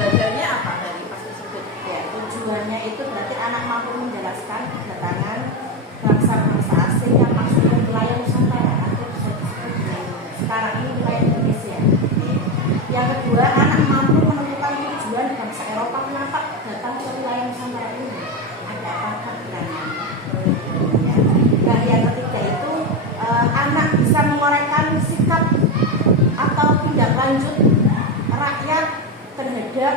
pembelajarannya apa dari pas tersebut? Ya, tujuannya itu berarti anak mampu menjelaskan kedatangan bangsa-bangsa asing yang masuk ke wilayah Nusantara atau bisa disebut dengan sekarang ini wilayah Indonesia. Yang kedua, anak mampu menentukan tujuan bangsa Eropa kenapa datang ke wilayah Nusantara ini. Ada apa keberanian. Dan yang ketiga itu anak bisa menguraikan sikap atau tindak lanjut rakyat terhadap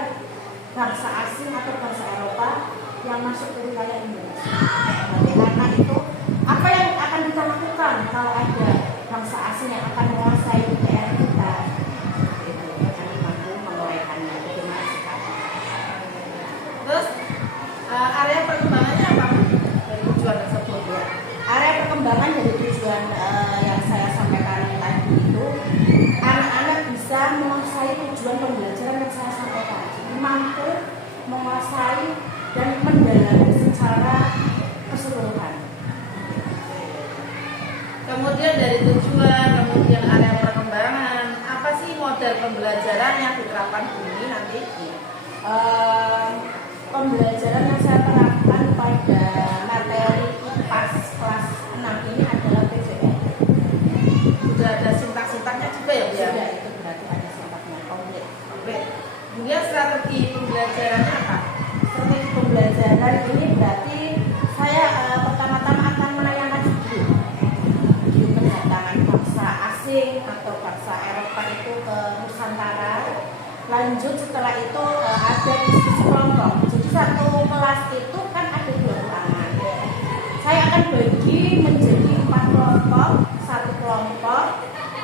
bangsa asing atau bangsa Eropa yang masuk ke wilayah Indonesia. Jadi anak itu apa yang akan kita lakukan kalau ada bangsa asing yang akan menguasai daerah kita? Itu kami mampu menguraikannya. Bagaimana sikapnya? Terus area perkembangannya apa dari tujuan tersebut? Ya. Area perkembangan dari tujuan yang saya sampaikan tadi itu anak-anak bisa menguasai tujuan pembelajaran yang saya sampaikan. Jadi mampu menguasai dan mendalami secara keseluruhan. Kemudian dari tujuan, kemudian area perkembangan, apa sih model pembelajaran yang diterapkan ini nanti? Pembelajaran yang saya terapkan pada materi IPAS kelas 6 ini adalah PJN. Sudah ada sintak-sintaknya juga ya, Bu? Sudah, itu berarti ada sintaknya komplit. Oke. Kemudian strategi pembelajarannya apa? Strategi pembelajaran ini berarti saya pertama-tama akan menayangkan video kedatangan bangsa asing atau bangsa Eropa itu ke Nusantara. Lanjut setelah itu ada diskusi kelompok. Jadi satu kelas itu kan ada 2 ruangan. Saya akan bagi menjadi 4 kelompok. Satu kelompok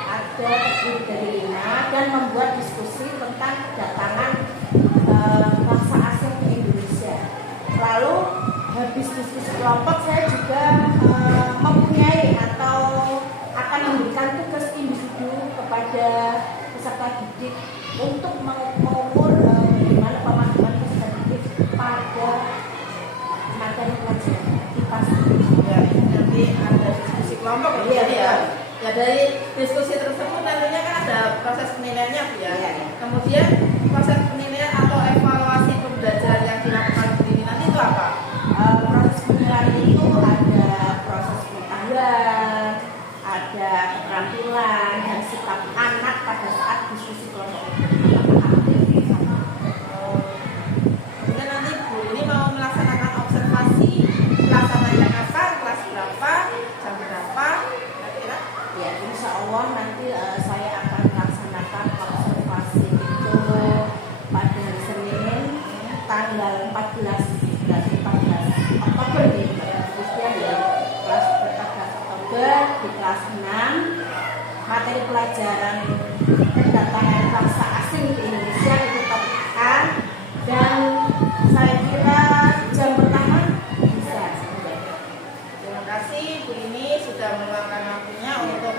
ada terdiri dari 5 dan membuat diskusi tentang kedatangan bangsa asing ke Indonesia. Lalu habis diskusi kelompok saya juga mempunyai atau akan memberikan tugas individu kepada peserta didik untuk mengukur bagaimana pemahaman peserta didik pada materi pelajaran IPAS. Ya, nanti ada diskusi kelompok ya, ya. Ya dari diskusi tersebut tentunya kan ada proses penilaiannya, Bu ya. Ya. Kemudian proses penilaian atau evaluasi pembelajaran yang dilakukan ini nanti itu apa? Proses penilaian itu ada proses pengetahuan, ada keterampilan dan sikap anak pada saat diskusi kelompok. Kemudian nanti Bu ini mau melaksanakan observasi, pelaksananya kapan, kelas berapa, jam berapa, kira-kira? Ya, insya Allah nanti saya akan melaksanakan observasi itu pada hari Senin tanggal 14 Oktober di kelas 14 Oktober di kelas 6. Materi pelajaran kedatangan bangsa asing di Indonesia ditetapkan dan saya kira jam pertama bisa. Terima kasih Bu ini sudah meluangkan waktunya untuk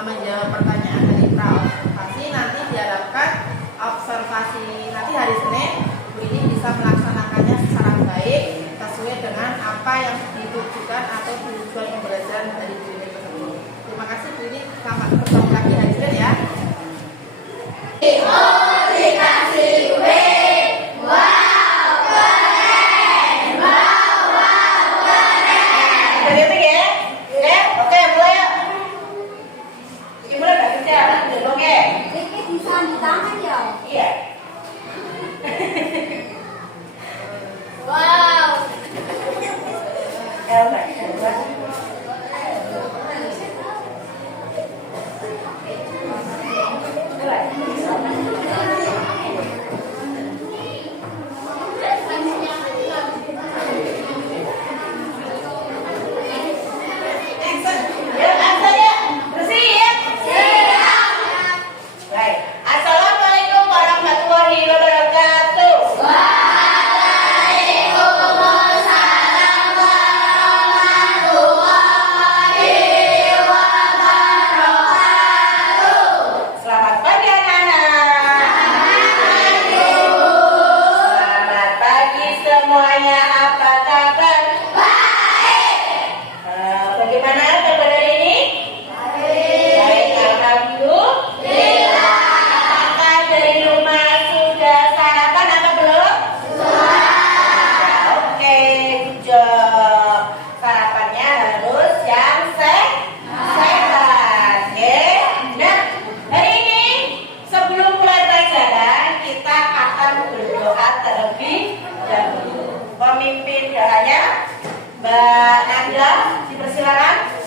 menjawab pertanyaan dari pra observasi. Nanti diharapkan observasi nanti hari Senin Bu ini bisa melaksanakannya secara baik sesuai dengan apa yang ditujukan atau tujuan pembelajaran dari Bu ini tersebut. Terima kasih Bu ini, selamat bertemu lagi hadir ya. Wow. Mbak Nadia, dipersilakan.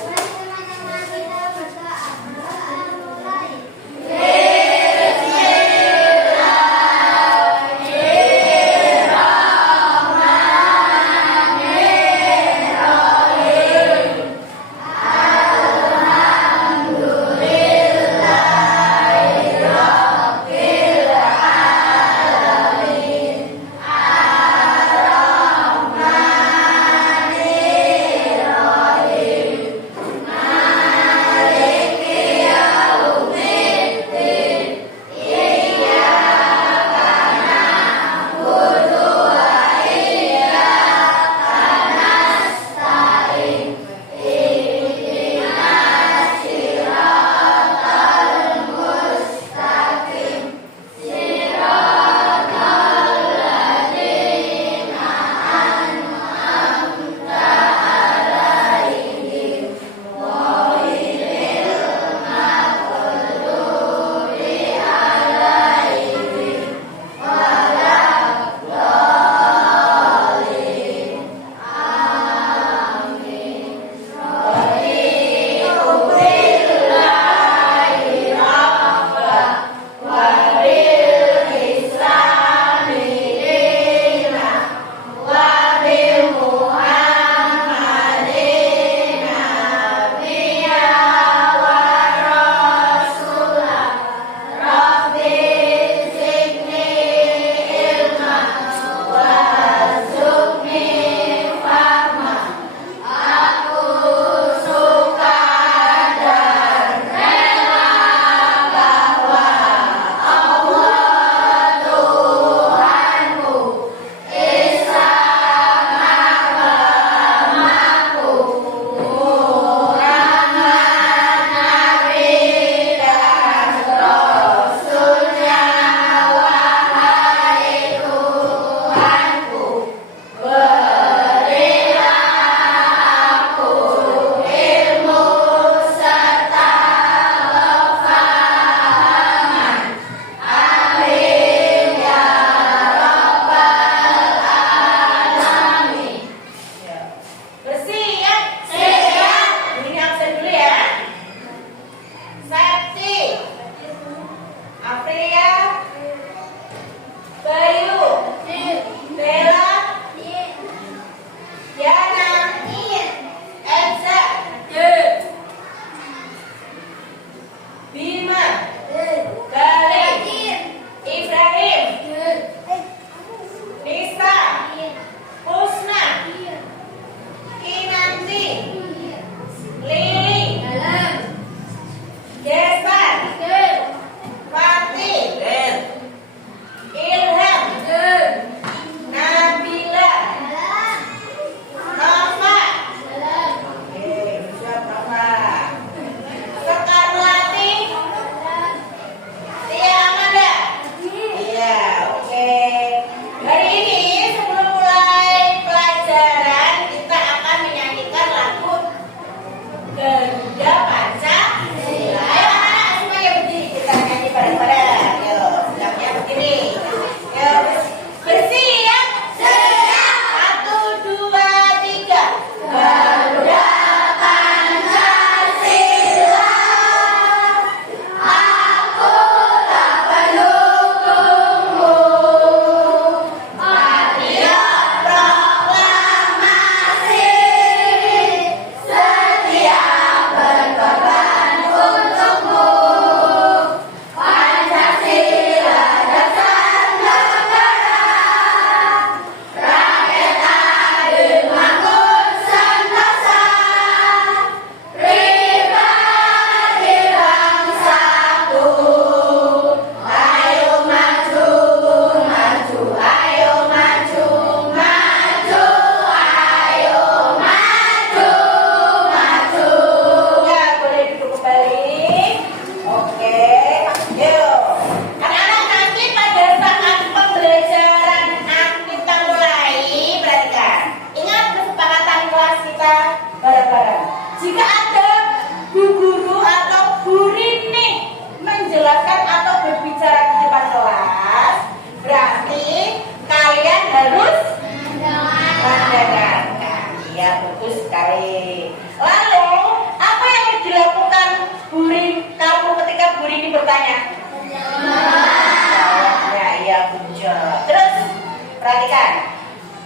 perhatikan.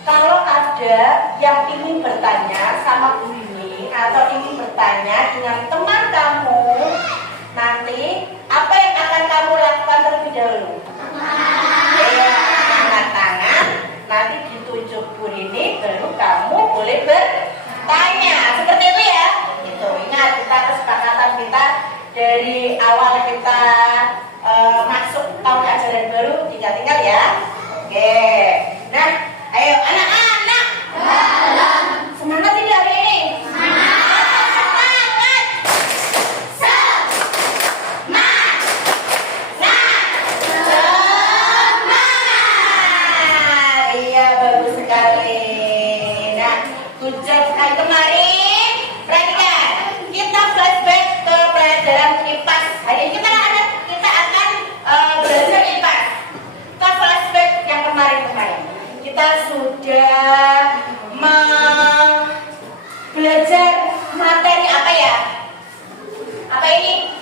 Kalau ada yang ingin bertanya sama Bu ini atau ingin bertanya dengan teman kamu, nanti apa yang akan kamu lakukan terlebih dahulu? Ya, angkat tangan, nanti ditunjuk Bu ini, baru kamu boleh bertanya. Seperti itu ya. Itu ingat, kita kesepakatan kita dari awal kita masuk tahun ajaran baru tinggal ya. Oke. Nah, ayo anak-anak. Semangat tidak hari ini? Semangat. Semangat. Semangat. Iya, bagus sekali. Nah, ucap sekali kemarin. Perhatikan, kita flashback ke pelajaran IPAS. Hari ini kita akan belajar IPAS. Kita flashback yang kemarin-kemarin. Kita sudah belajar materi apa ya? Apa ini?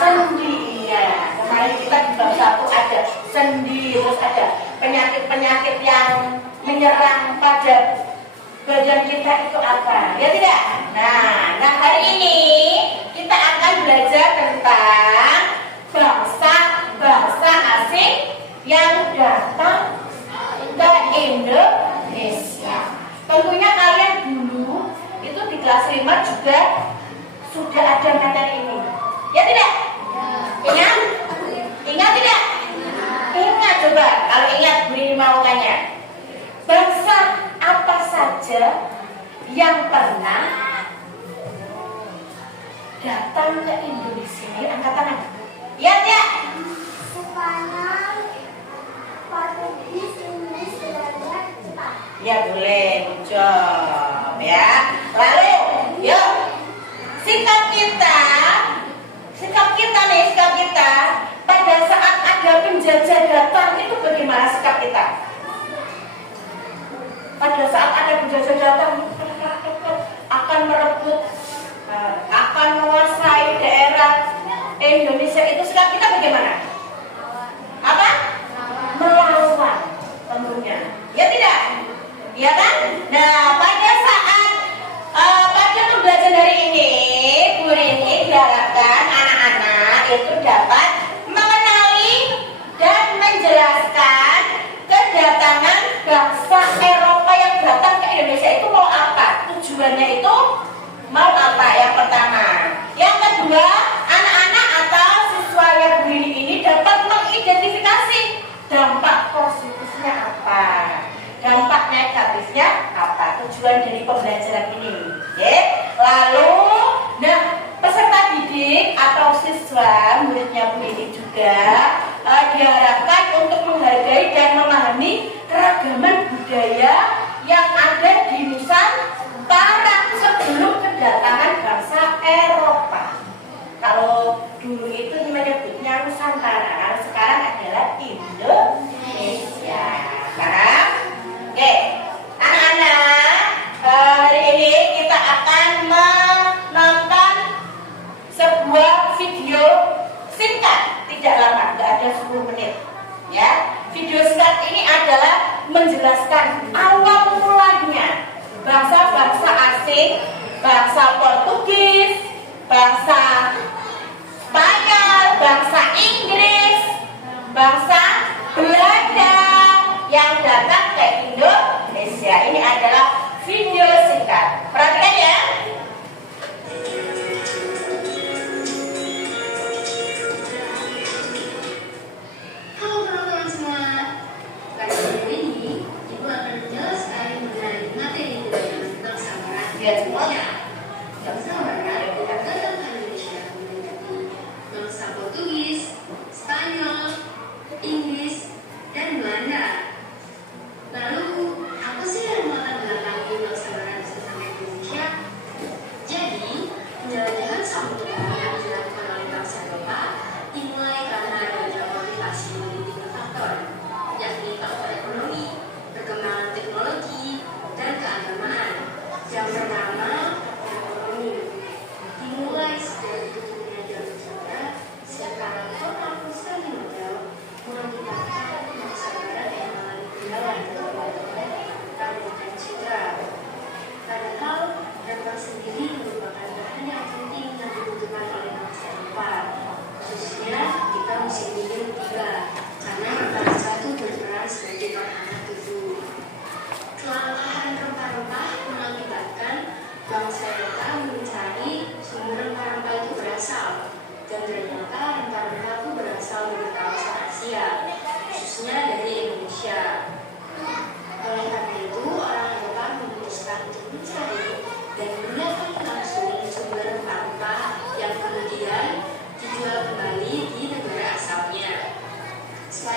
Sendi ya. Kemarin kita di bab 1 ada sendi, terus ada penyakit-penyakit yang menyerang pada badan kita itu apa? Ya tidak? Nah hari ini kita akan belajar tentang bangsa asing yang datang ke Indonesia. Tentunya kalian dulu itu di kelas 5 juga sudah ada materi ini. Ya tidak? Ingat? Ingat tidak? Ingat coba. Kalau ingat beri mau tanya. Bangsa apa saja yang pernah datang ke Indonesia? Angkat tangan. Ya tidak? Spanyol, Portugis, Inggris, Belanda, Jepang. Ya boleh, good job ya. Lalu, yuk sikap kita pada saat ada penjajah datang itu bagaimana sikap kita? Pada saat ada penjajah datang akan merebut, akan menguasai daerah Indonesia, itu sikap kita bagaimana? Apa? Melawan tentunya. Ya tidak? Ya kan? Nah, pada saat pada pembelajaran hari ini, Bu Rini diharapkan anak-anak itu dapat mengenali dan menjelaskan kedatangan bangsa Eropa yang datang ke Indonesia itu mau apa? Tujuannya itu mau apa? Yang pertama. Yang kedua, anak-anak atau siswa yang Bu Rini ini dapat mengidentifikasi dampak positifnya apa, dampak negatifnya apa, tujuan dari pembelajaran ini. Oke? Lalu, nah peserta didik atau siswa muridnya Bu Rini juga diharapkan untuk menghargai dan memahami keragaman budaya yang ada di Nusantara sebelum kedatangan bangsa Eropa. Kalau dulu itu menyebutnya Nusantara, sekarang adalah Indonesia. Paham? Oke, anak-anak, hari ini kita akan menonton sebuah video singkat, tidak lama, nggak ada 10 menit. Ya, video singkat ini adalah menjelaskan awal mulanya bangsa-bangsa asing, bangsa Portugis, bangsa Spanyol, bangsa Inggris, bangsa Belanda yang datang ke Indonesia. Ini adalah video singkat. Perhatikan ya. Halo teman-teman semua. Pada video ini, Ibu akan menjelaskan mengenai materi budaya bangsa Barat. Ya, semuanya. Bangsa Barat datang ke Indonesia menjadi bangsa Portugis, Spanyol, Inggris,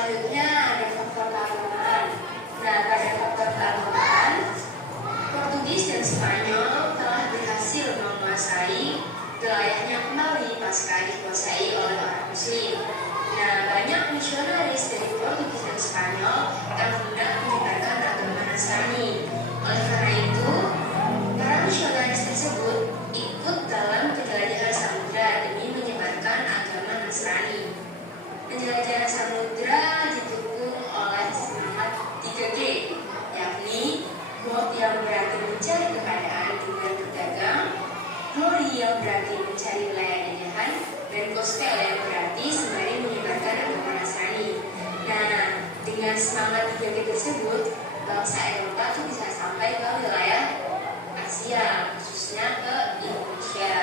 Selanjutnya ada faktor keagamaan. Nah, pada faktor keagamaan, Portugis dan Spanyol telah berhasil menguasai wilayahnya kembali pasca dikuasai oleh orang Muslim. Nah, banyak misionaris dari Portugis dan Spanyol yang hendak menyebarkan agama Nasrani. Oleh karena itu, para misionaris tersebut ikut dalam penjelajahan samudra demi menyebarkan agama Nasrani. Penjelajahan samudra didukung oleh semangat 3G, yakni God yang berarti mencari keadaan dengan berdagang, Glory yang berarti mencari wilayah jajahan, dan Gospel yang berarti sembari menyebarkan agama Nasrani. Nah, dengan semangat 3G tersebut, bangsa Eropa itu bisa sampai ke wilayah Asia, khususnya ke Indonesia.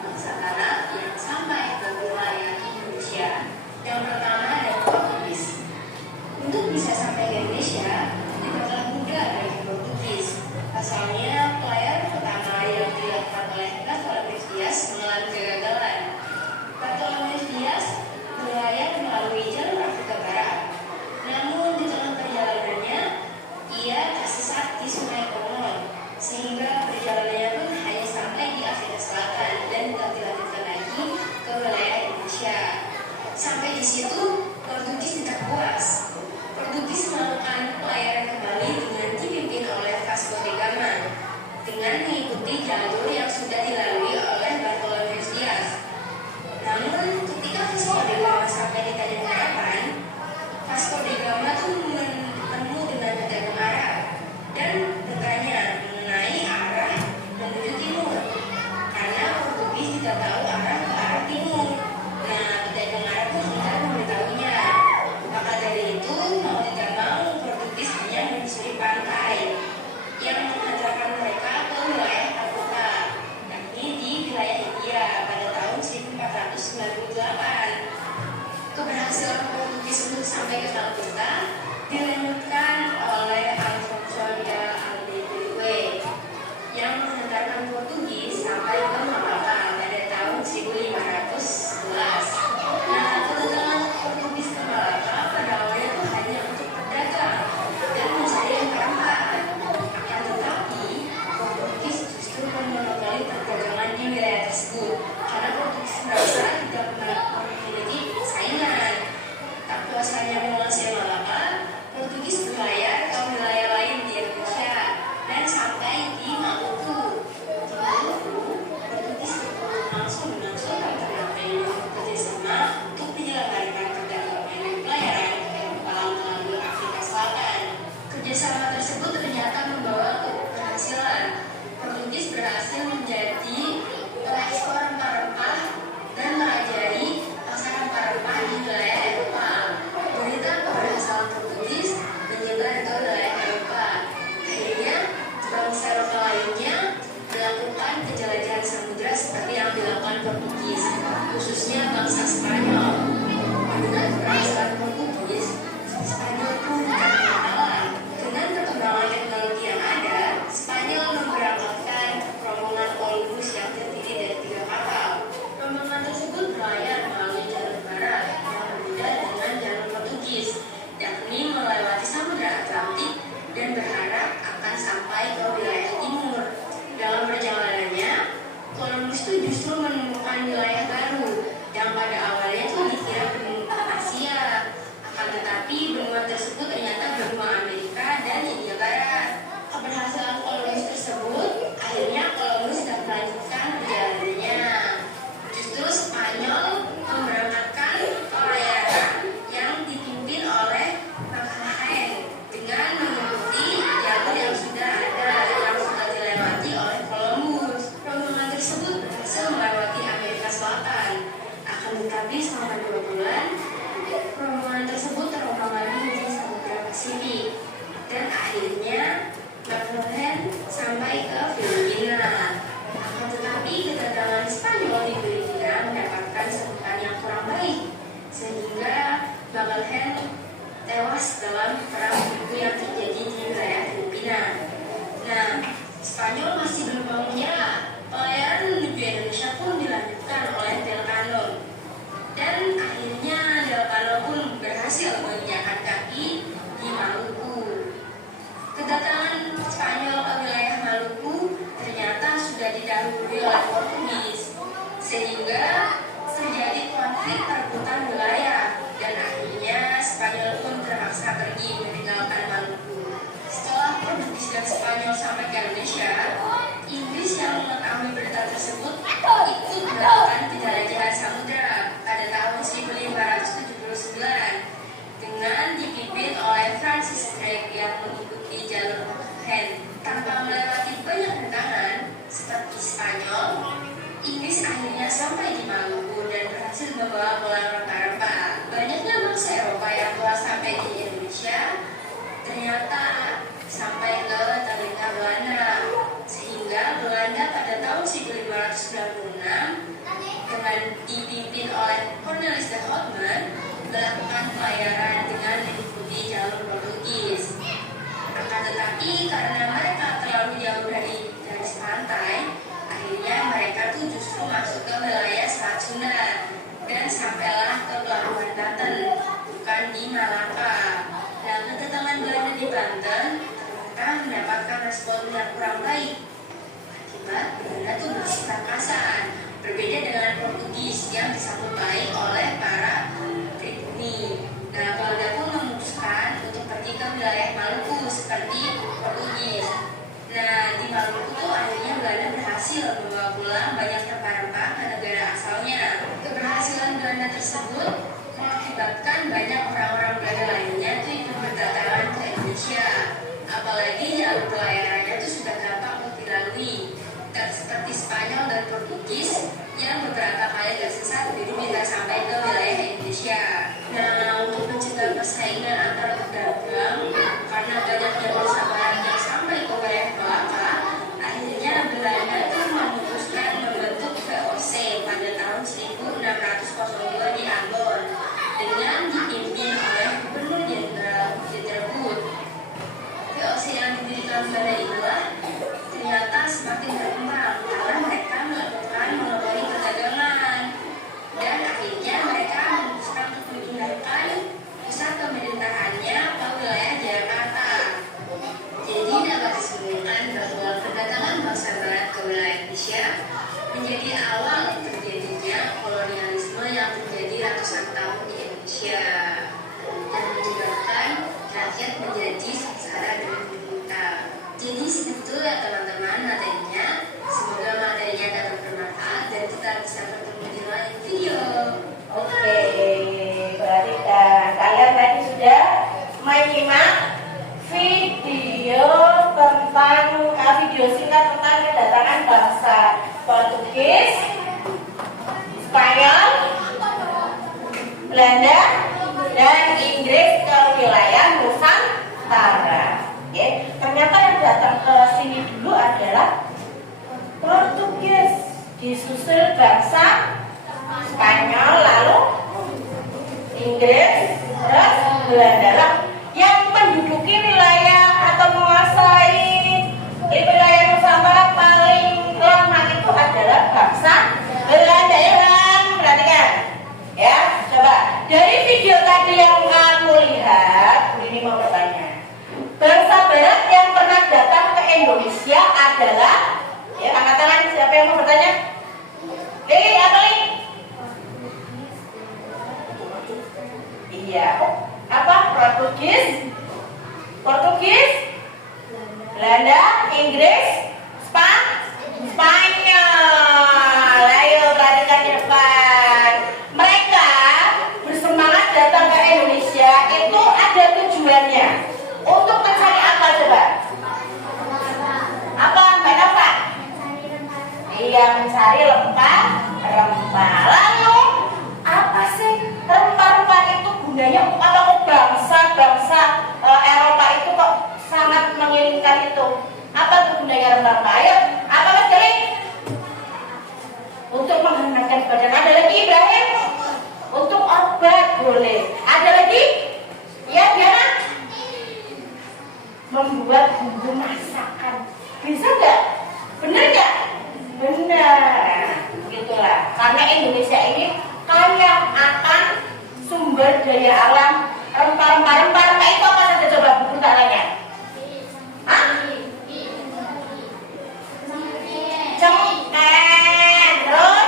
Bangsa Arab yang sampai ke wilayah Indonesia. Yang pertama ada Portugis. Untuk bisa sampai ke Indonesia, tidaklah mudah bagi Portugis. Pasalnya, pelayaran pertama yang dilakukan oleh Bartolomeu Dias mengalami kegagalan. Bartolomeu Dias berlayar melalui jalur Afrika Barat. Namun di tengah perjalanannya, ia tersesat di Sungai Kongo, sehingga perjalanannya pun hanya sampai di Afrika Selatan dan tidak dilanjutkan lagi ke wilayah Indonesia. Sampai di situ, Portugis tidak puas. Portugis melakukan pelayaran kembali dengan dipimpin oleh Vasco da Gama dengan mengikuti jalur yang sudah dilalui oleh Bartolomeu Dias. Namun, ketika Vasco da Gama sampai di Tanjung Harapan, Vasco da Gama itu bertemu dengan pedagang Arab dan bertanya mengenai arah menuju timur, karena Portugis tidak tahu arah ke arah timur. Nah, pedagang Arab pun tidak memberitahunya. Maka dari itu, mau tidak mau, Portugis hanya menyusuri pantai yang mengantarkan mereka ke wilayah Calcutta, yakni di wilayah India pada tahun 1498. Keberhasilan Portugis untuk sampai ke Calcutta dilanjutkan oleh Alfonso de Albuquerque yang mengantarkan Portugis sampai ke Malacca pada tahun 1511. Nah, kedatangan Portugis ke Malacca pada awalnya itu hanya untuk berdagang dan mencari rempah-rempah. Akan tetapi, Portugis justru memonopoli perdagangan di wilayah tersebut karena Portugis merasa tidak memiliki saingan. Tak puasnya menguasai Malacca, Portugis berlayar ke wilayah lain di Indonesia dan sampai di Maluku. Di Maluku, Portugis bertemu langsung dengan Sultan Ternate yang bekerjasama untuk menyelenggarakan perdagangan dan pelayaran ke Eropa melalui Afrika Selatan. Kerjasama tersebut ternyata membawa keberhasilan. Portugis berhasil menjadi pengekspor rempah-rempah dan merajai pasar rempah-rempah di wilayah Eropa. Berita keberhasilan Portugis menyebar ke wilayah Eropa. Akhirnya, bangsa Eropa lainnya melakukan penjelajahan samudra seperti yang dilakukan Portugis, khususnya bangsa Spanyol. Dengan keberhasilan Portugis, Spanyol pun berkenalan. Dengan perkembangan teknologi yang ada, Spanyol memberangkatkan rombongan Columbus yang terdiri dari 3 kapal. Rombongan tersebut berlayar melalui jalur barat yang berbeda dengan jalur Portugis, yakni melewati Samudra Atlantik dan berharap akan sampai ke wilayah timur. Dalam perjalanannya, Columbus itu justru menemukan wilayah baru yang pada awalnya itu dikira benua Asia. Akan tetapi benua tersebut ternyata benua Amerika dan India Barat. Keberhasilan Columbus tersebut akhirnya Columbus tidak melanjutkan perjalanannya. Justru Spanyol memberangkatkan pelayaran yang dipimpin oleh Magellan dengan mengikuti jalur yang sudah ada yang sudah dilewati oleh Columbus. Rombongan tersebut berhasil melewati Amerika Selatan. Akan tetapi selama 2 bulan, rombongan tersebut terombang lagi di Samudra Pasifik dan akhirnya Magellan sampai ke Filipina. Akan tetapi kedatangan Spanyol di Filipina mendapatkan sambutan yang kurang baik, sehingga Magellan tewas dalam perang itu yang terjadi di wilayah Filipina. Nah, Spanyol masih belum mau menyerah. Pelayaran menuju Indonesia pun dilanjutkan oleh Del Cano, dan akhirnya Del Cano pun berhasil berhasil menginjakan kaki di Maluku. Kedatangan Spanyol ke wilayah Maluku ternyata sudah didahului oleh Portugis, sehingga terjadi konflik perebutan wilayah dan akhirnya Spanyol pun terpaksa pergi meninggalkan Maluku. Setelah Portugis dan Spanyol sampai ke Indonesia, Inggris yang mengetahui berita tersebut ikut melakukan penjelajahan samudera pada tahun 1579 dengan dipimpin oleh Francis Drake yang mengikuti jalur Hand. Tanpa melewati banyak rintangan seperti Spanyol, Inggris akhirnya sampai di Maluku dan berhasil membawa pulang rempah-rempah. Banyaknya bangsa Eropa yang telah sampai di Indonesia ternyata sampai ke telinga Belanda, sehingga Belanda pada tahun 1596 dengan dipimpin oleh Cornelis de Houtman melakukan pelayaran dengan mengikuti jalur Portugis. Akan tetapi karena mereka terlalu jauh dari garis pantai, akhirnya mereka tuh justru masuk ke wilayah Selat Sunda dan sampailah ke pelabuhan Banten, bukan di Malaka. Nah, kedatangan Belanda di Banten ternyata mendapatkan respon yang kurang baik. Akibat Belanda tuh bersikap kasar, berbeda dengan Portugis yang disambut baik oleh para pribumi. Nah, Belanda pun memutuskan untuk pergi ke wilayah Maluku seperti Portugis. Nah, di Maluku tuh akhirnya Belanda berhasil membawa pulang banyak rempah-rempah ke negara asalnya. Keberhasilan Belanda tersebut mengakibatkan banyak orang-orang Belanda lainnya tuh ikut berdatangan ke Indonesia. Apalagi jalur pelayarannya tuh sudah gampang untuk dilalui. Tak seperti Spanyol dan Portugis yang beberapa kali tersesat dulu minta sampai ke wilayah Indonesia. Nah, untuk mencegah persaingan antar pedagang karena banyaknya bangsa barat yang sampai ke wilayah Malaka, akhirnya Belanda itu memutuskan membentuk VOC pada tahun 1602 di Ambon dengan dipimpin oleh Gubernur Jenderal Ditterbut. VOC yang didirikan pada itulah ternyata semakin berkembang karena mereka melakukan monopoli perdagangan dan akhirnya mereka memutuskan untuk memindahkan pusat pemerintahannya ke wilayah Jakarta. Jadi dapat disimpulkan bahwa kedatangan bangsa barat ke wilayah Indonesia menjadi awal terjadinya kolonialisme yang terjadi ratusan tahun di Indonesia dan menyebabkan rakyat menjadi sengsara dan menderita. Jadi segitu ya teman-teman materinya. Semoga materinya dapat bermanfaat dan kita bisa bertemu di lain video. Oke, berarti kalian tadi sudah menyimak video tentang video singkat tentang kedatangan bangsa Portugis, Spanyol, Belanda, dan Inggris ke wilayah Nusantara. Oke, ternyata yang datang ke sini dulu adalah Portugis, disusul bangsa Spanyol, lalu Inggris, terus Belanda. Yang menduduki wilayah atau menguasai wilayah Nusantara paling lama itu adalah bangsa Belanda, ya kan? Perhatikan, ya. Coba dari video tadi yang kamu lihat, ini mau bertanya. Bangsa Barat yang pernah datang ke Indonesia adalah, ya, angkat tangan siapa yang mau bertanya? Lili, apa Lili? Iya, apa? Portugis, Belanda, Inggris, Spanyol. Ayo perhatikan di depan. Mereka bersemangat datang ke Indonesia itu ada tujuannya. Untuk mencari apa coba? Apa Mbak Nova? Iya, mencari rempah. Lalu apa sih rempah-rempah itu gunanya? Apa kok bangsa Eropa itu kok sangat menginginkan itu? Apa tuh gunanya rempah? Ayo, apa Mas Jali? Untuk menghangatkan badan. Ada lagi Ibrahim? Untuk obat boleh. Ada lagi? Ya, Diana? Membuat bumbu masakan. Bisa nggak? Bener nggak? Benar. Begitulah. Karena Indonesia ini kaya akan sumber daya alam Rempah-rempah itu apa saja coba Bu tak tanya? Hah? Cengkeh, terus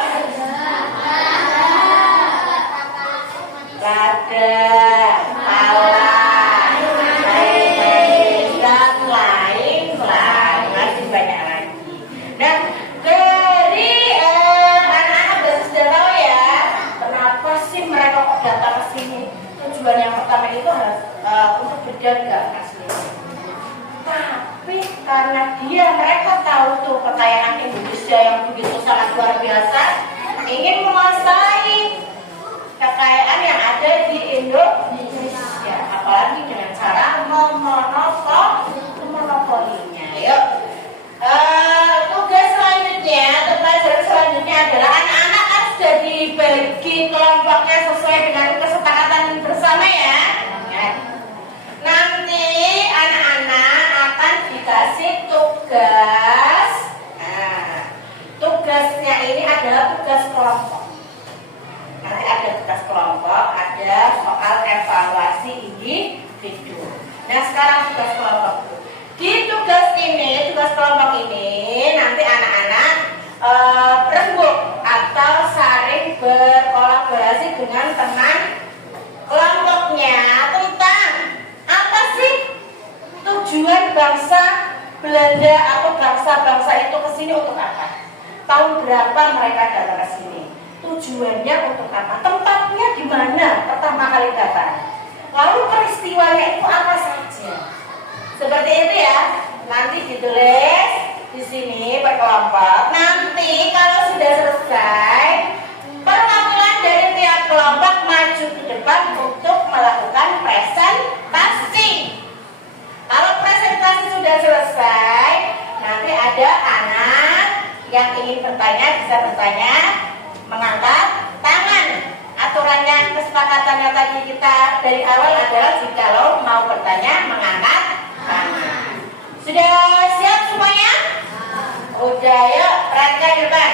lada, pala, dan lain-lain, masih banyak lagi. Nah, dari anak-anak sudah tahu ya, kenapa sih mereka kok datang ke sini? Tujuan yang pertama itu harus untuk berdagang aslinya. Tapi karena mereka tahu tuh kekayaan Indonesia yang begitu sangat luar biasa, ingin menguasai kekayaan yang ada di Indonesia, apalagi dengan cara memonopolinya. Yuk, tugas selanjutnya atau pelajaran selanjutnya adalah anak-anak kan sudah dibagi kelompoknya sesuai dengan kesepakatan bersama ya. Nanti anak-anak akan dikasih tugas. Nah, tugasnya ini adalah tugas kelompok. Nanti ada tugas kelompok, ada soal evaluasi individu. Nah, sekarang tugas kelompok. Di tugas kelompok ini nanti anak-anak berembuk atau saling berkolaborasi dengan teman kelompoknya tentang apa sih tujuan bangsa Belanda atau bangsa-bangsa itu kesini untuk apa? Tahun berapa mereka datang ke sini? Tujuannya untuk apa? Tempatnya di mana pertama kali datang? Lalu peristiwanya itu apa saja? Seperti itu ya. Nanti ditulis di sini berkelompok. Nanti kalau sudah selesai, perwakilan dari tiap kelompok maju ke depan untuk melakukan presentasi. Kalau presentasi sudah selesai, nanti ada anak yang ingin bertanya bisa bertanya, mengangkat tangan. Aturannya, kesepakatannya tadi kita dari awal adalah jikalau mau bertanya mengangkat tangan. Sudah siap semuanya? Udah, yuk perhatikan depan.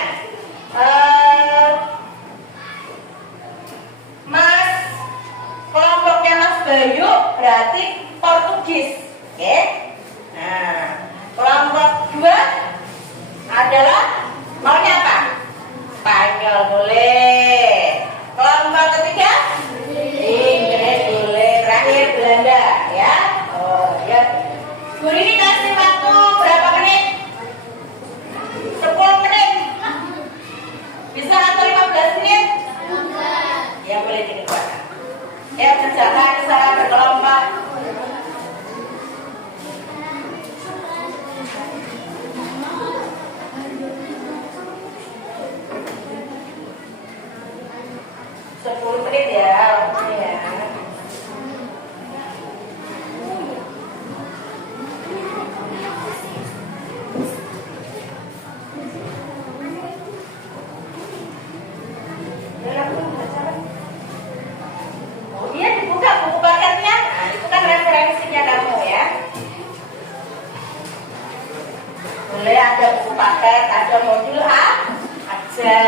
Mas, kelompoknya Mas Bayu berarti Portugis, oke? Nah, kelompok 2 adalah maunya apa? Spanyol boleh. Kelompok ketiga Inggris boleh. Terakhir Belanda ya. Oh ya. Bu Rini kasih waktu berapa menit? 10 menit. Bisa atau 15 menit? Ya boleh dinikmati. Ya kerjakan secara berkelompok. Menit ya, oke ya. Oh iya, dibuka buku paketnya. Nah, itu kan referensinya kamu ya. Boleh ada buku paket, ada modul A, aja.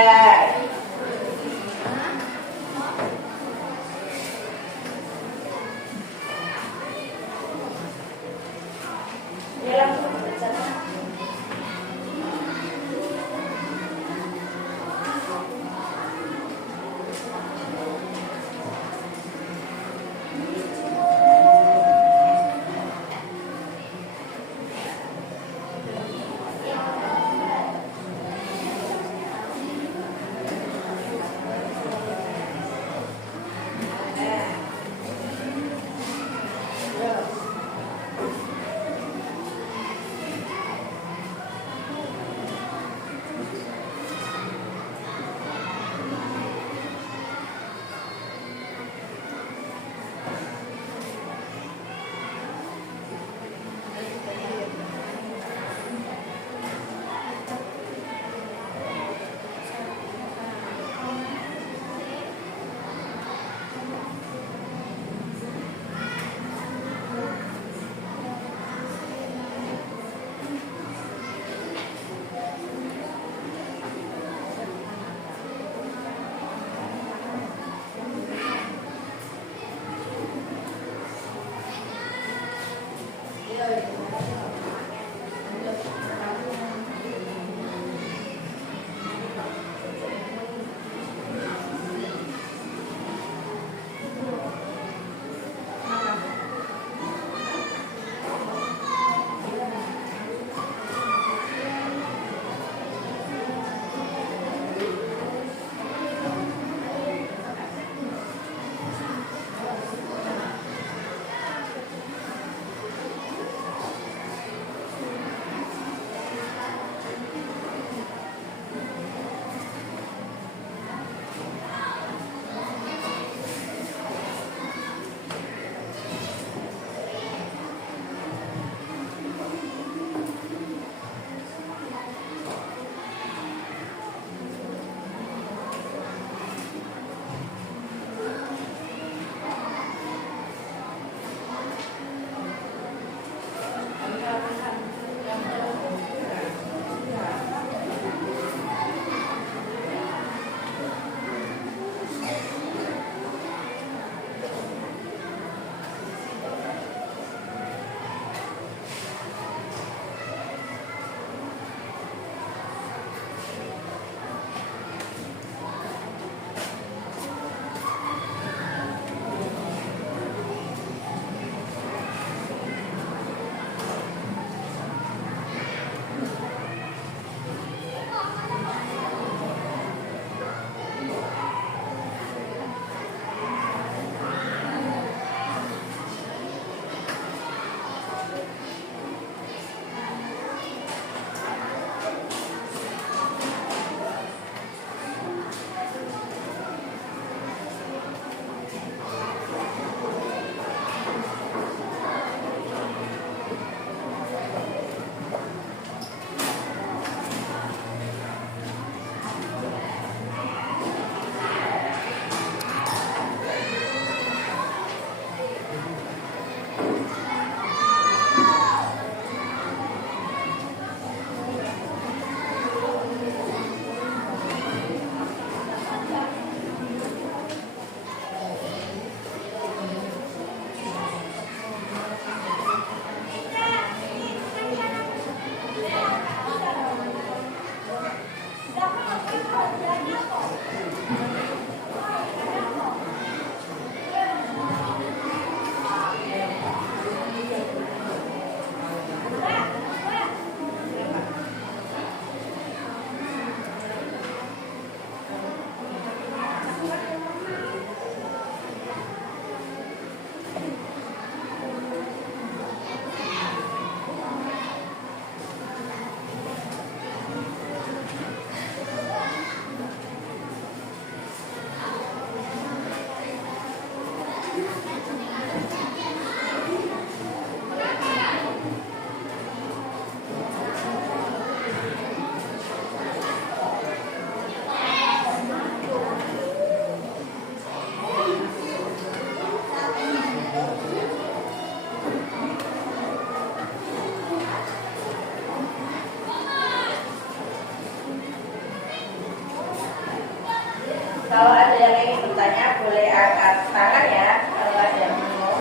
Kalau ada yang ingin bertanya boleh angkat tangan ya. Kalau ada yang bingung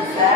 bisa.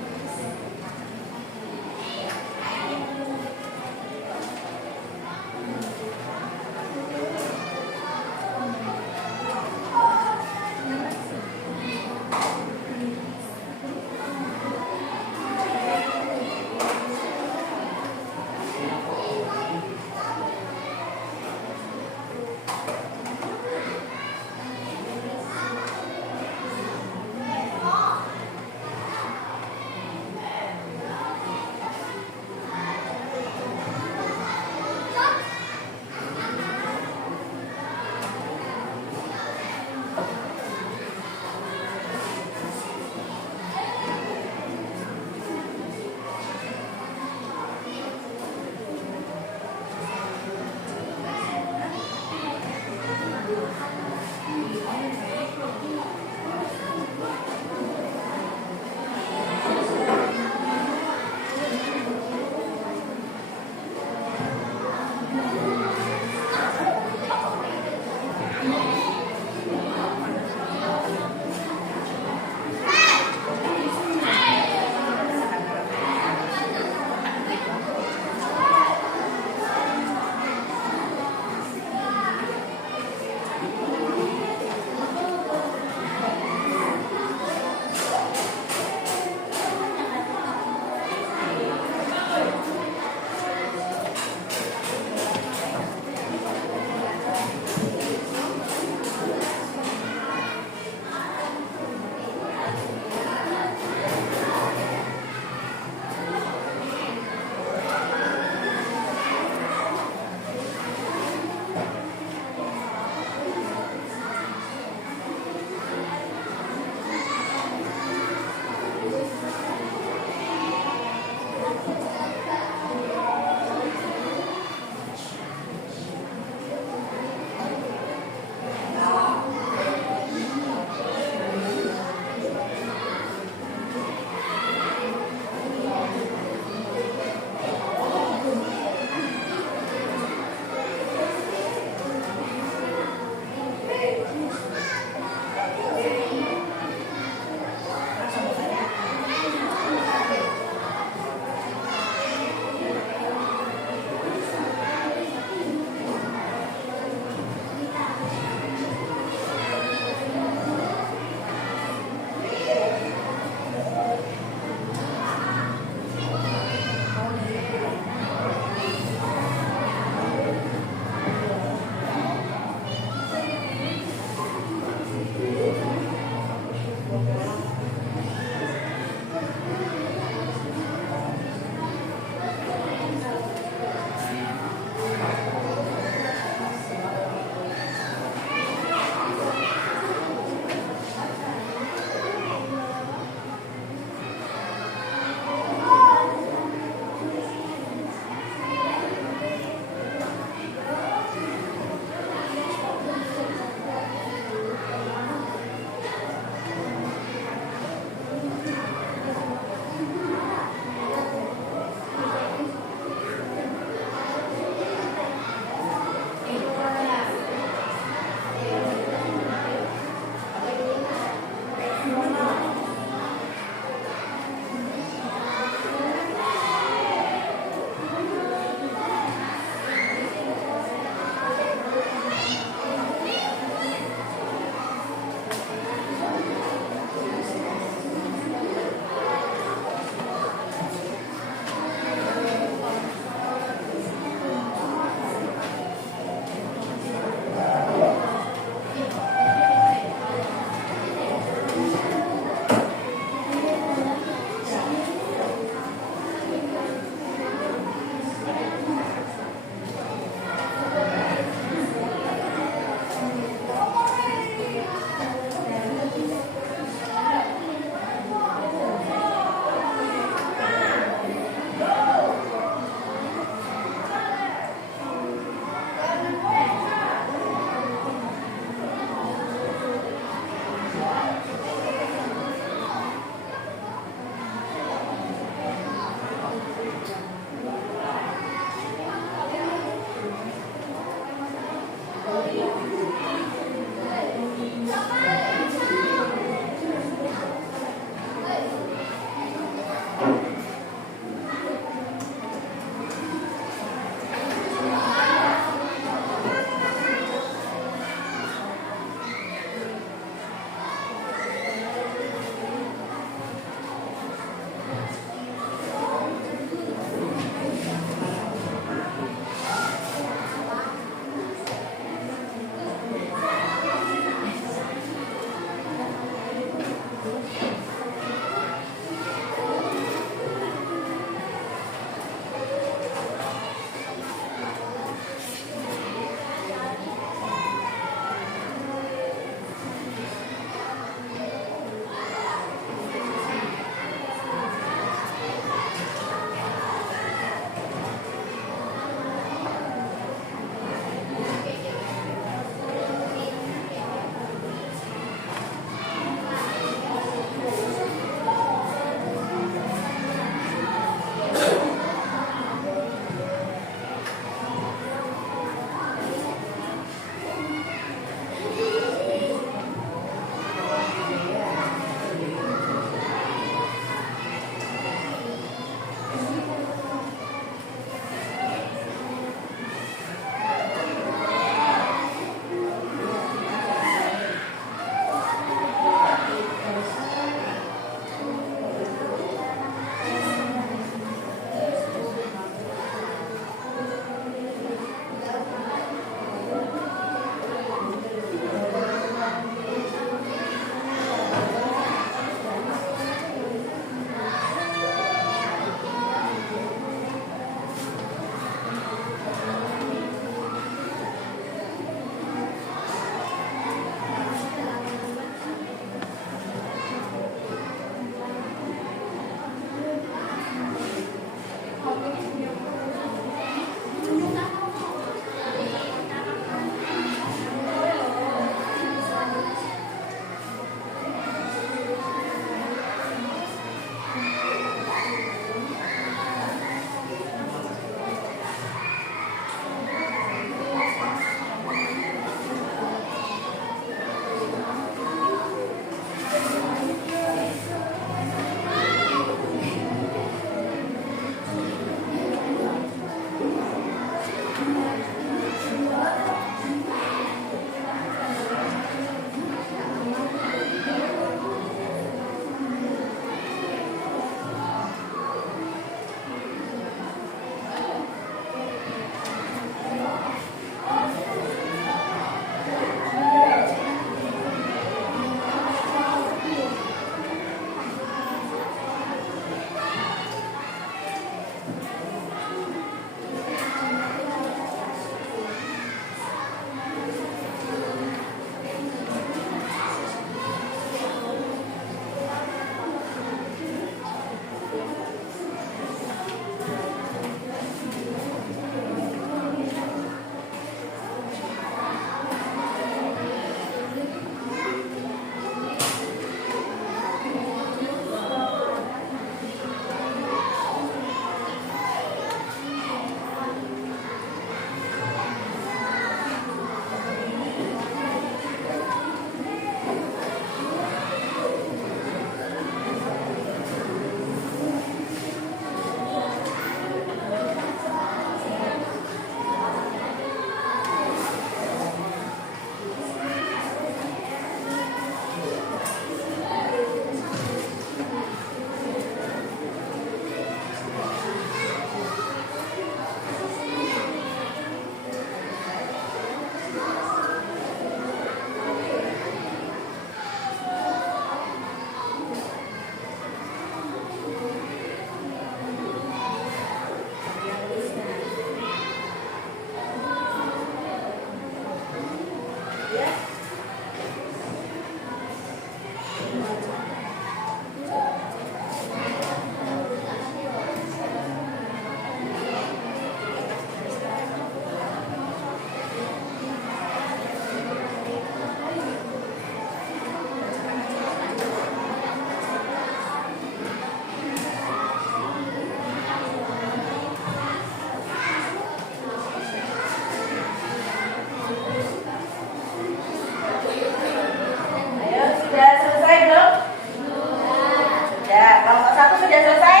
satu sudah selesai?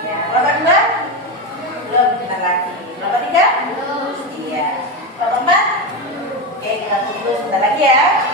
Ya. Kelompok dua? Belum, bentar lagi. Kelompok tiga? Iya. Kelompok empat? Oke, kita tunggu sebentar lagi ya.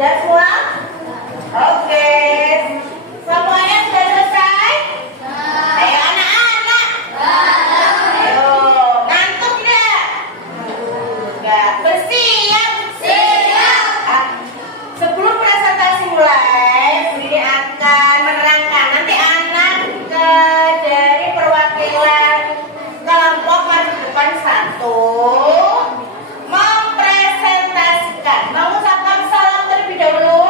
Sudah semua? Oke. Semuanya sudah selesai? Ayo anak-anak. Ayo, ngantuk enggak? Enggak. Bersiap? Siap. Sebelum presentasi mulai, Bu Dini akan menerangkan. Nanti anak dari perwakilan kelompok maju depan 1 mempresentasikan, mengucapkan salam terlebih dahulu,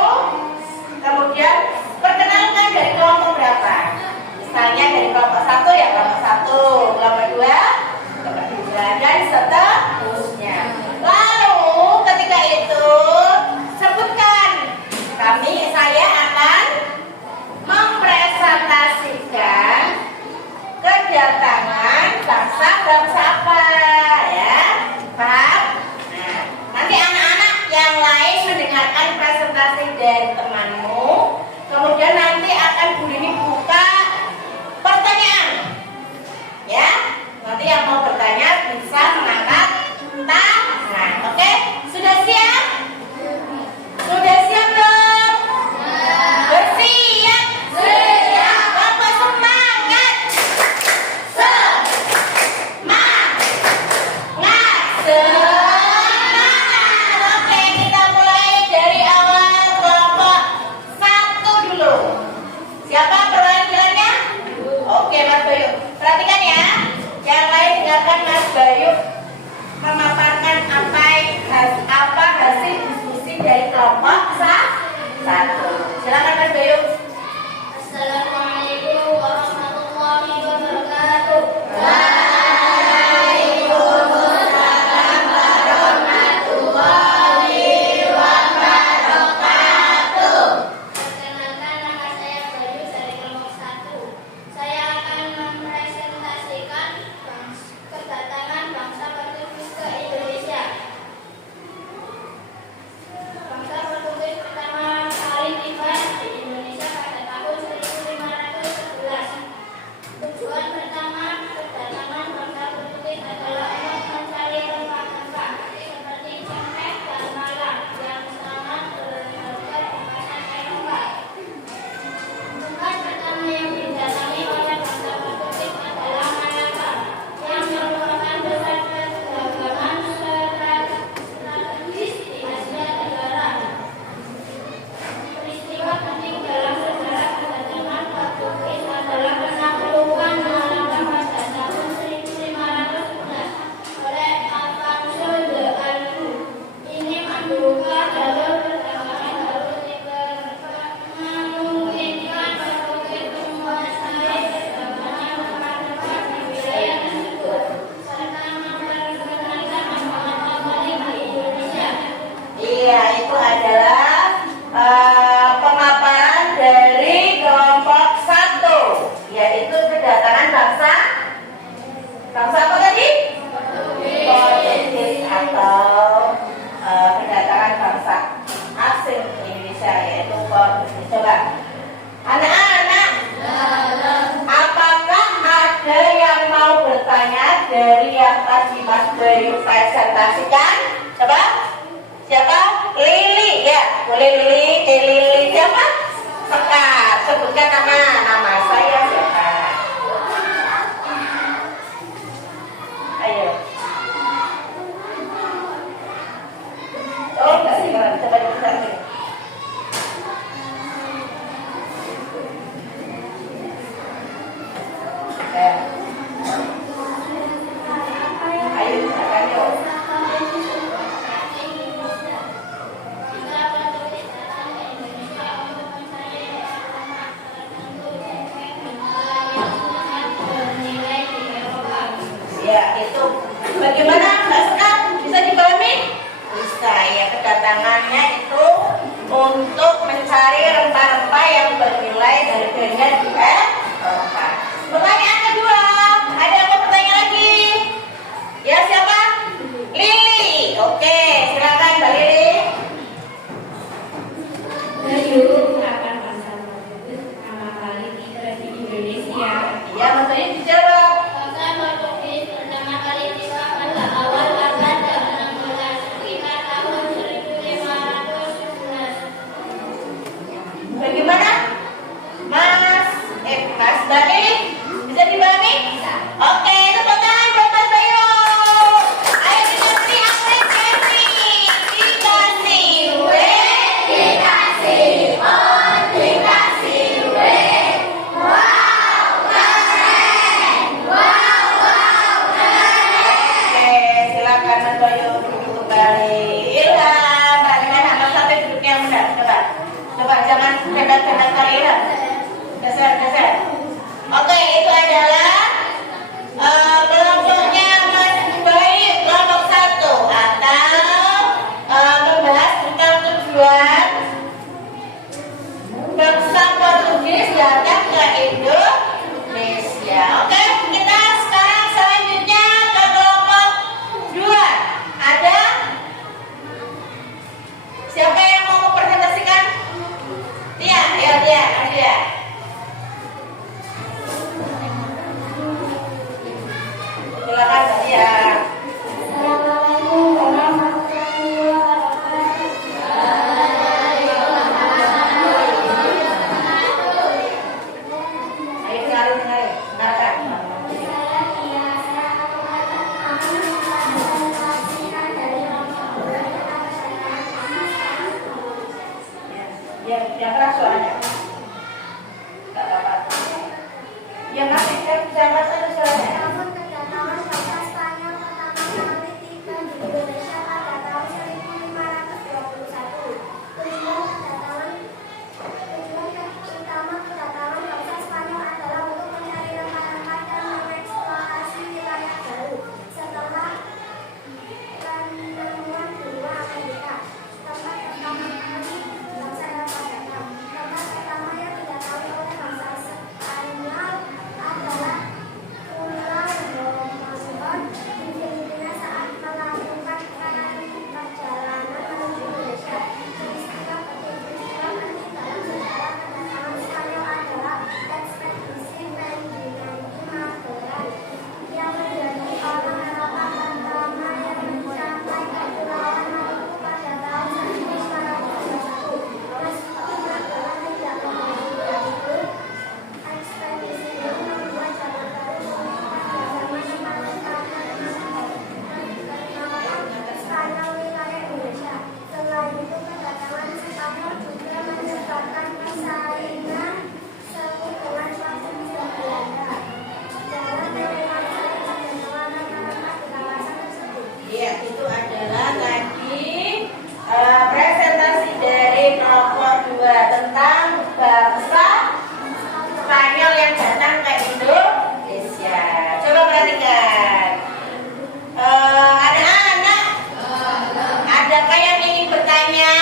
kemudian perkenalkan dari kelompok berapa. Misalnya dari kelompok 1 ya kelompok 1, kelompok 2, kelompok 3, dan seterusnya. Lalu ketika itu sebutkan, saya akan mempresentasikan kedatangan bangsa apa, ya, paham? Nah, nanti anak-anak yang lain mendengarkan presentasi dari temanmu, kemudian nanti akan Bu Dini buka pertanyaan, ya. Nanti yang mau bertanya bisa mengangkat tangan, oke? Sudah siap? Sudah siap dong? Bersiap? Siap. Bapak semangat. Oke, kita mulai dari awal kelompok 1 dulu. Siapa perwakilannya? Oke, Mas Bayu. Perhatikan ya. Yang lain dengarkan Mas Bayu memaparkan apa hasil diskusi dari kelompok 1. Silakan Mas Bayu. Assalamualaikum warahmatullahi wabarakatuh. Perkenalkan, nama saya Bayu dari kelompok 1. Saya akan mempresentasikan kedatangan bangsa Portugis Coba. Anak-anak, apakah ada yang mau bertanya dari yang tadi Mas Bayu presentasikan? Coba. Siapa? Lili, ya. Boleh Lili. Lili siapa? Sekar. Sebutkan nama saya Sekar. Ayo. Oh, enggak sih, coba dibuka. Ayo, silakan yuk. Ya, itu bagaimana Mbak Sekar? Bisa dipahami? Bisa ya, kedatangannya itu untuk mencari rempah-rempah yang bernilai harganya di Eropa. Pertanyaan kedua, ada yang mau bertanya lagi? Ya, siapa? Lili. Oke, silakan Mbak Lili. Bayu merupakan bangsa Portugis pertama kali tiba di Indonesia. Iya, maksudnya dijawab. Bangsa Portugis pertama kali tiba pada awal abad ke-16 sekitar tahun 1511. Bagaimana? Mas Bayu, bisa dipahami? Bisa. Oke, tepuk tangan buat Mas Bayu. Ayo kita beri apresiasi. Dikasih W, dikasih O, dikasih W. Wow, keren. Wow, keren. Oke, silakan Mas Bayu duduk kembali. Ilham, bagaimana? Mas sampai duduk yang benar. Coba jangan hebat-hebat kali Ilham. Geser. Oke, itu adalah kelompoknya Mas Bayu, kelompok 1 atau membahas tentang tujuan bangsa Portugis datang ke Indonesia. Oke, kita sekarang selanjutnya ke kelompok 2. Ada siapa yang mau mempresentasikan? Tia, Adia. Silakan Tia. Assalamualaikum warahmatullahi wabarakatuh. Ayo dengarkan. Ya, keras suaranya. Enggak apa-apa. Ya, nanti saya bisa baca suaranya. Namun kedatangan bangsa Spanyol pertama kali tiba di Indonesia pada tahun 1521. Tujuan utama kedatangan bangsa Spanyol adalah untuk mencari rempah-rempah dan mengeksplorasi wilayah baru. Setelah penemuan benua Amerika, tempat pertama kali bangsa Eropa datang. Tempat pertama yang didatangi oleh bangsa Spanyol adalah Pulau Romanggon di Filipina saat melakukan perjalanan menuju Indonesia. Peristiwa penting dalam sejarah kedatangan Spanyol adalah ekspedisi Ferdinand Magellan yang menjadi orang Eropa pertama yang mencapai Kepulauan Maluku pada tahun 1521. Meskipun Magellan tidak memiliki dahulu, ekspedisi ini membuat jalan baru untuk perjalanan Spanyol wilayah Indonesia. Selain itu, kedatangan Spanyol juga menyebabkan persaingan semu dengan Portugis dan Belanda dalam merealisasi kedatangan rempah-rempah di kawasan tersebut. Iya, itu adalah tadi presentasi dari kelompok 2 tentang bangsa Spanyol yang datang ke Indonesia. Coba perhatikan. Anak-anak, adakah yang ingin bertanya?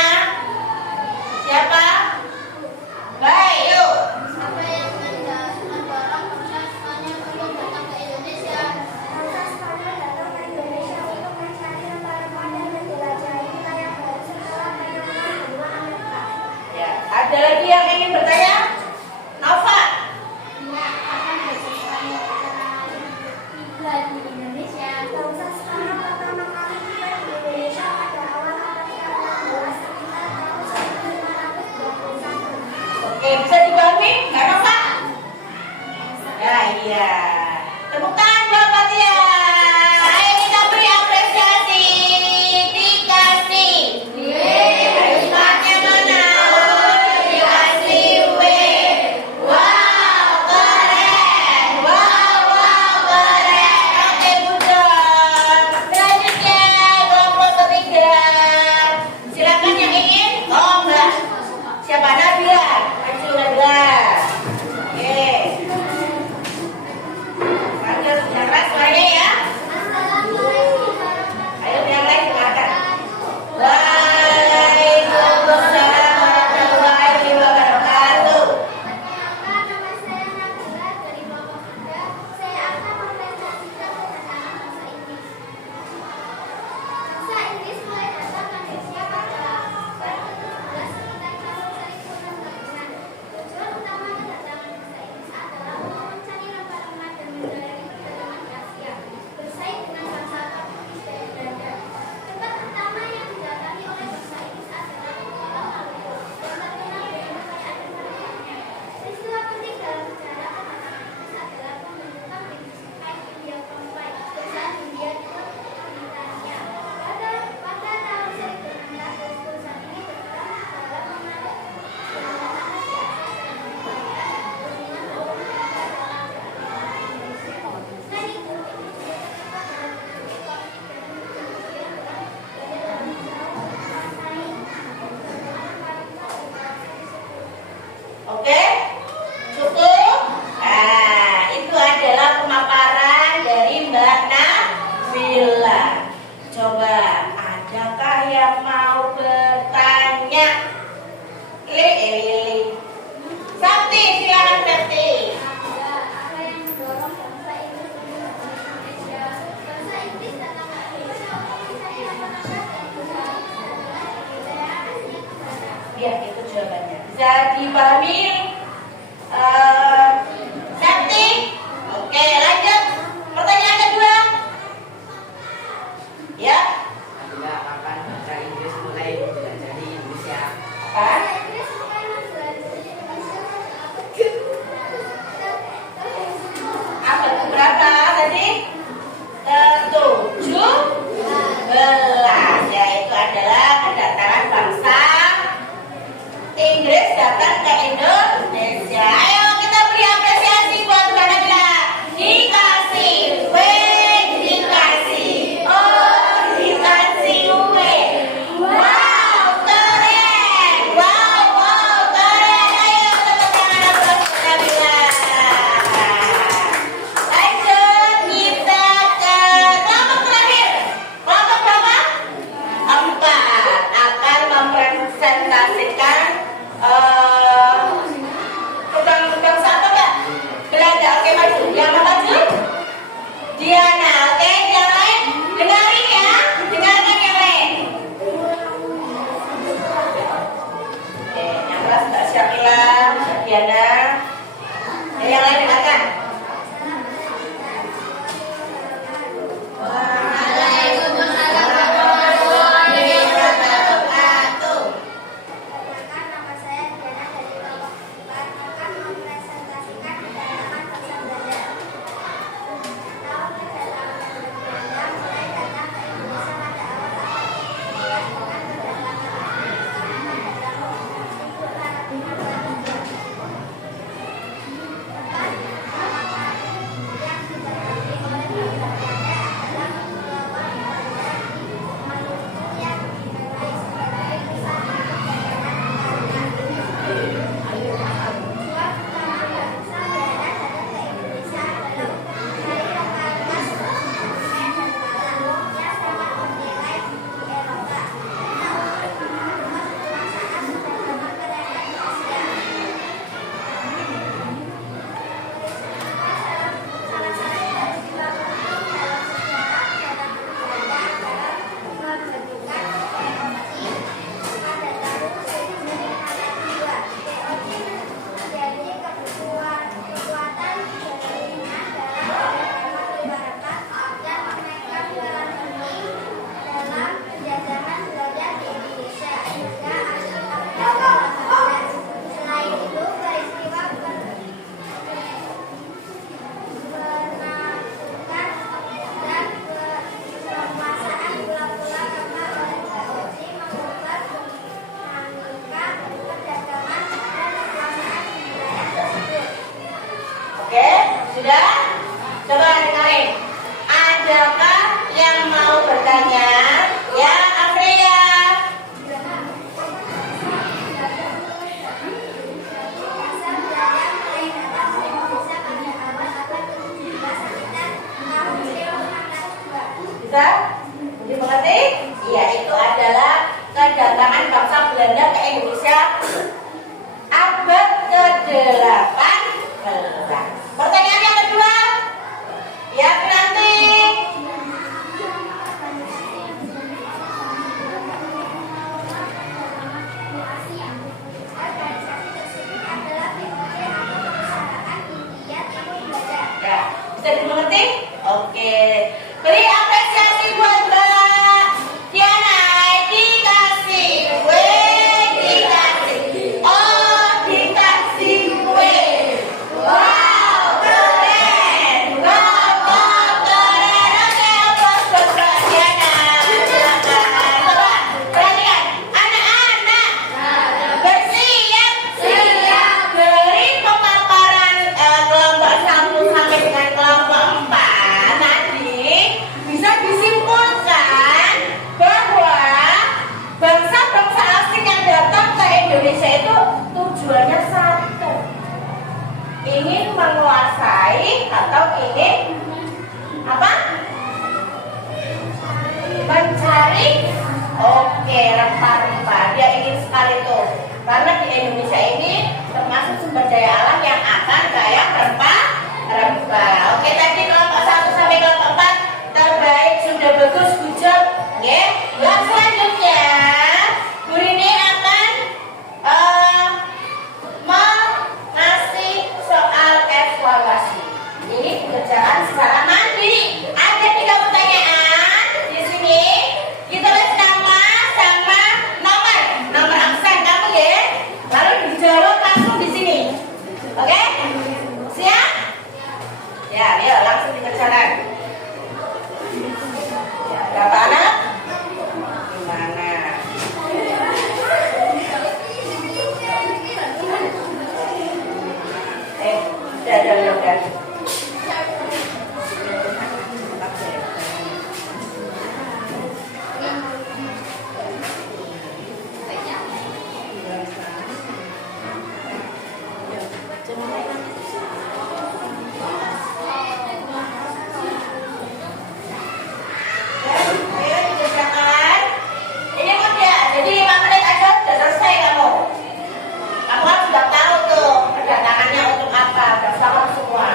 Siapa? Baik, yuk. Apa yang mendorong bangsa Spanyol untuk datang ke Indonesia? Bangsa Spanyol datang ke Indonesia untuk mencari rempah-rempah dan menjelajahi wilayah baru setelah penemuan benua Amerika. Ya, ada lagi yang ingin ingin bertanya? Nova. Ya, kapan bahasa Spanyol tiba di Indonesia? Bahasa Spanyol pertama kali tiba di Indonesia pada awal abad ke-16 sekitar tahun 1521. Oke, bisa dipahami nggak Nova? Ya, iya. Tepuk tangan buat Fatia. Ayo kita beri apresiasi. Dikasih. Ayo semangatnya mana? Dikasih W. Wow, keren. Wow, keren. Oke, Bujon. Selanjutnya, kelompok ketiga. Silakan yang ingin. Oh, enggak. Siapa? Nabila. Maju Nabila. Oke. Panggil yang keras suaranya ya. Ayo yang lain silakan. Waalaikumsalam warahmatullahi wabarakatuh. Perkenalkan, nama saya Nabila dari kelompok 3. Saya akan mempresentasikan kedatangan bangsa Inggris. Bangsa Inggris mulai datang ke Indonesia pada abad ke-17 sekitar tahun 1600-an. Tujuan utama kedatangan bangsa Inggris adalah untuk mencari rempah-rempah dan mempelajari kedatangan di Asia, bersaing dengan bangsa Portugis dan Belanda. Tempat pertama yang didatangi oleh bangsa Inggris adalah Pulau Maluku, yang terkenal dengan kekayaan rempah-rempahnya. Peristiwa penting dalam sejarah kedatangan Inggris adalah pembentukan British India Company bersama India Timur Britania. Pada tahun 1600, perusahaan ini berperan dalam menarik kedatangan di Asia dan mengembangkan hubungan dalam Indonesia. Selain itu, Inggris juga terkenal dalam ekonomi dan kemudian dalam menguasai Oke, cukup. Nah, itu adalah pemaparan dari Mbak Nabila. Coba, adakah yang mau bertanya? Lili. Sakti, silakan Sakti. apa yang mendorong bangsa Inggris untuk datang ke Indonesia? Bangsa Inggris datang ke Indonesia untuk mencari rempah-rempah dan berbagi kedatangan di wilayah Asia Tenggara. Ya, itu jawabannya. Bisa dipahami? Sakti? Oke, lanjut. Pertanyaan kedua. Ya, Apabila kapan bangsa Inggris mulai menjelajahi Indonesia? apa? Bangsa Inggris mulai menjelajahi Indonesia pada abad ke-17. Abad keberapa tadi? Ke-17. Yaitu adalah kedatangan bangsa Inggris datang ke Indonesia. yang mau bertanya? Ya, Afria. Bisa dimengerti? Iya, itu adalah kedatangan bangsa Belanda ke Indonesia abad ke-18. Pertanyaan yang kedua, ya nanti. Ya, bisa dimengerti? Oke. Beri apresiasi buat Mbak Diana. Dikasih kue, dikasih. Oh, dikasih kue. Wow, keren. Wow, keren. Oke, aplaus buat Mbak Diana. Silakan. Coba perhatikan, anak-anak bersiap. Beri pemaparan kelompok 1 sampai dengan kelompok 4. Nanti bisa disimpulkan bahwa bangsa-bangsa asing yang datang ke Indonesia itu tujuannya satu, ingin menguasai atau ingin apa? Mencari, oke, rempah-rempah. Dia ingin sekali tuh, karena di Indonesia ini termasuk sumber daya alam yang akan kaya rempah-rempah. Oke, tadi kelompok 1 sampai kelompok 4 terbaik, sudah bagus, good job. Oke, yang selanjutnya Bu Rini akan mengasih soal evaluasi. Ini pekerjaan secara mandiri. Ada 3 pertanyaan di sini. Ditulis nama sama nomor absen kamu ya. Lalu dijawab langsung di sini. Oke? Siap? Ya, ayo langsung dikerjakan. Ya, berapa anak? Gimana? Udah. Ayo dikerjakan. Ini mudah, jadi 5 menit aja sudah selesai kamu. Kamu kan sudah tahu tuh kedatangannya untuk apa, sudah tahu semua.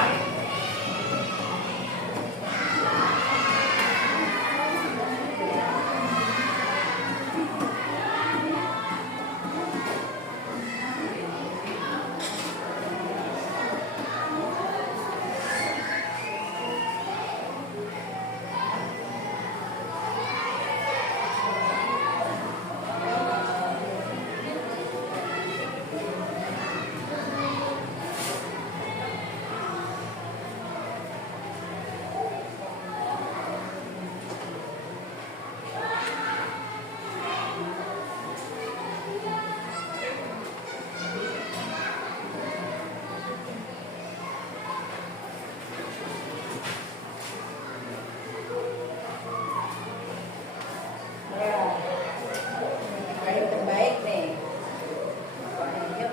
Yang terbaik nih. Yuk.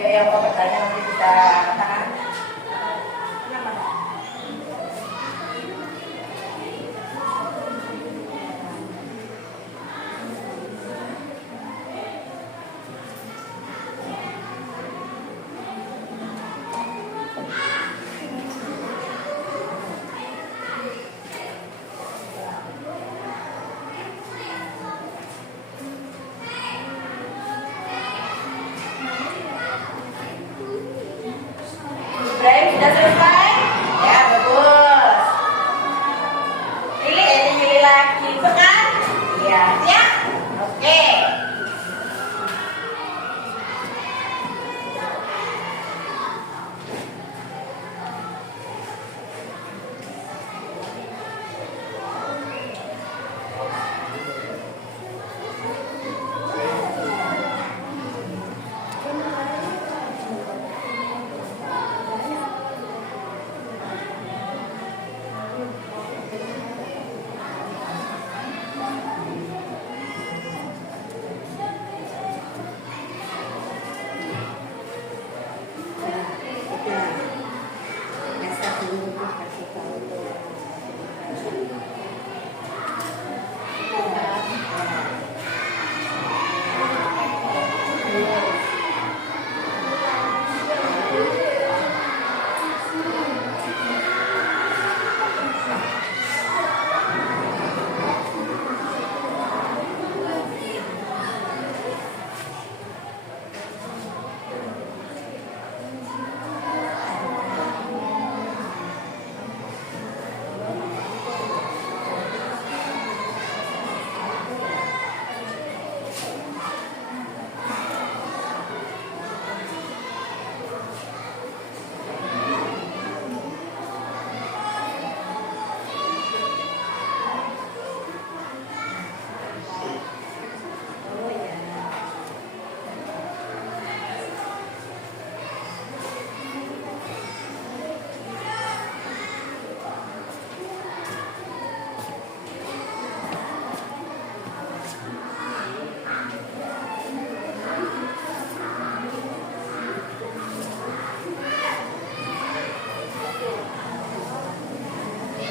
Ya, yang mau bertanya nanti kita katakan. Kenapa?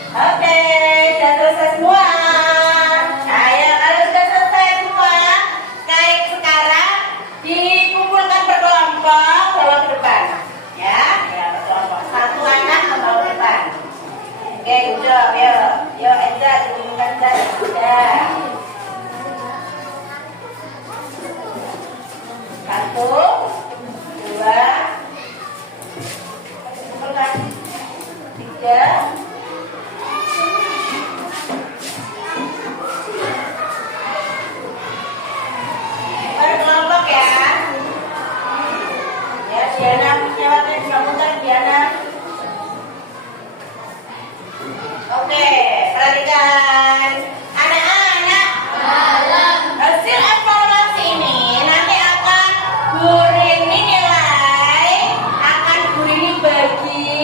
Oke, sudah selesai semua. Ayo, kalau sudah selesai semua, kayak sekarang dikumpulkan berkelompok bawa ke depan. Ya, berkelompok. Satu anak membawa ke depan. Oke, udah, yuk aja dikumpulkan saja. Sudah. Satu, dua, kumpulkan. Tiga. Berkelompok ya. Ya, Diana jawabnya dilakukan Diana. Oke, perhatikan. Anak-anak, hasil evaluasi ini nanti akan Bu Rini nilai, akan Bu Rini bagi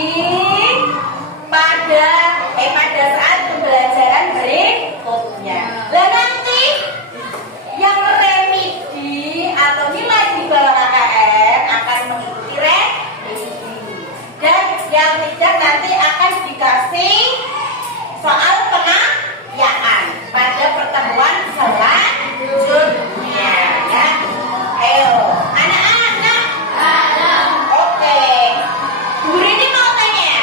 pada saat pembelajaran berikutnya. Dan nanti yang remedi atau nilai di bawah KKN akan mengikuti revisi. Dan yang tidak nanti akan dikasih soal penayaan pada pertemuan selanjutnya ya. Ayo, anak-anak. Oke. Bu Rini mau tanya,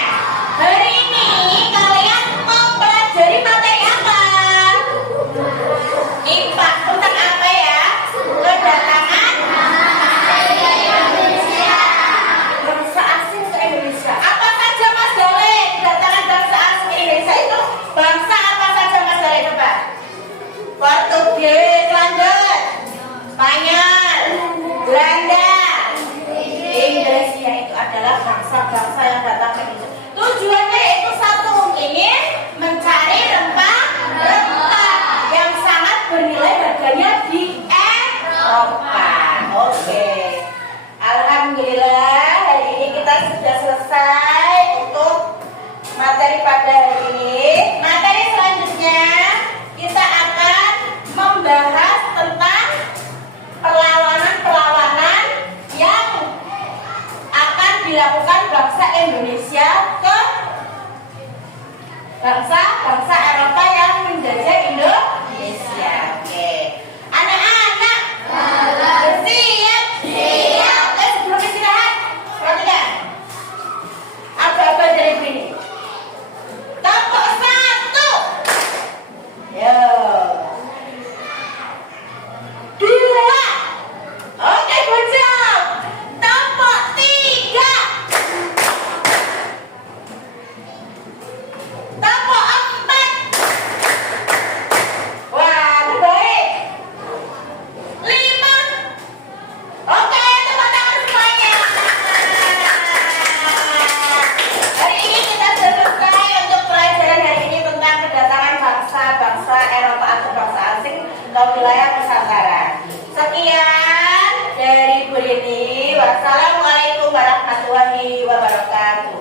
hari ini kalian mau pelajari materi apa? IPA tentang apa ya? Kedatangan bangsa asing ke Indonesia. Apa saja Mas Dale? Kedatangan bangsa asing ke Indonesia itu bangsa apa saja Mas Dale coba? Portugis, London, Spanyol, Belanda, Inggris, ya itu adalah bangsa-bangsa yang datang ke Indonesia. Tujuannya itu satu, ingin mencari rempah-rempah yang sangat bernilai harganya di Eropa. Oke. Alhamdulillah hari ini kita sudah selesai untuk materi pada hari ini. Materi selanjutnya kita akan membahas tentang perlawanan-perlawanan yang akan dilakukan bangsa Indonesia ke bangsa-bangsa Eropa yang menjajah Indonesia. Oke. Anak-anak, siap? Siap. Sebelum istirahat, perhatikan. Apa-apa dari ini? Kelompok 1. Yo. 2. Oke, good job. Kelompok 3. Kelompok 4. Wah, terbaik. 5. Oke, tepuk tangan semuanya. Hari ini kita sudah selesai untuk pelajaran hari ini tentang kedatangan bangsa-bangsa Eropa atau bangsa asing ke wilayah Nusantara. Sekian dari Bu Rini. Wassalamualaikum warahmatullahi wabarakatuh.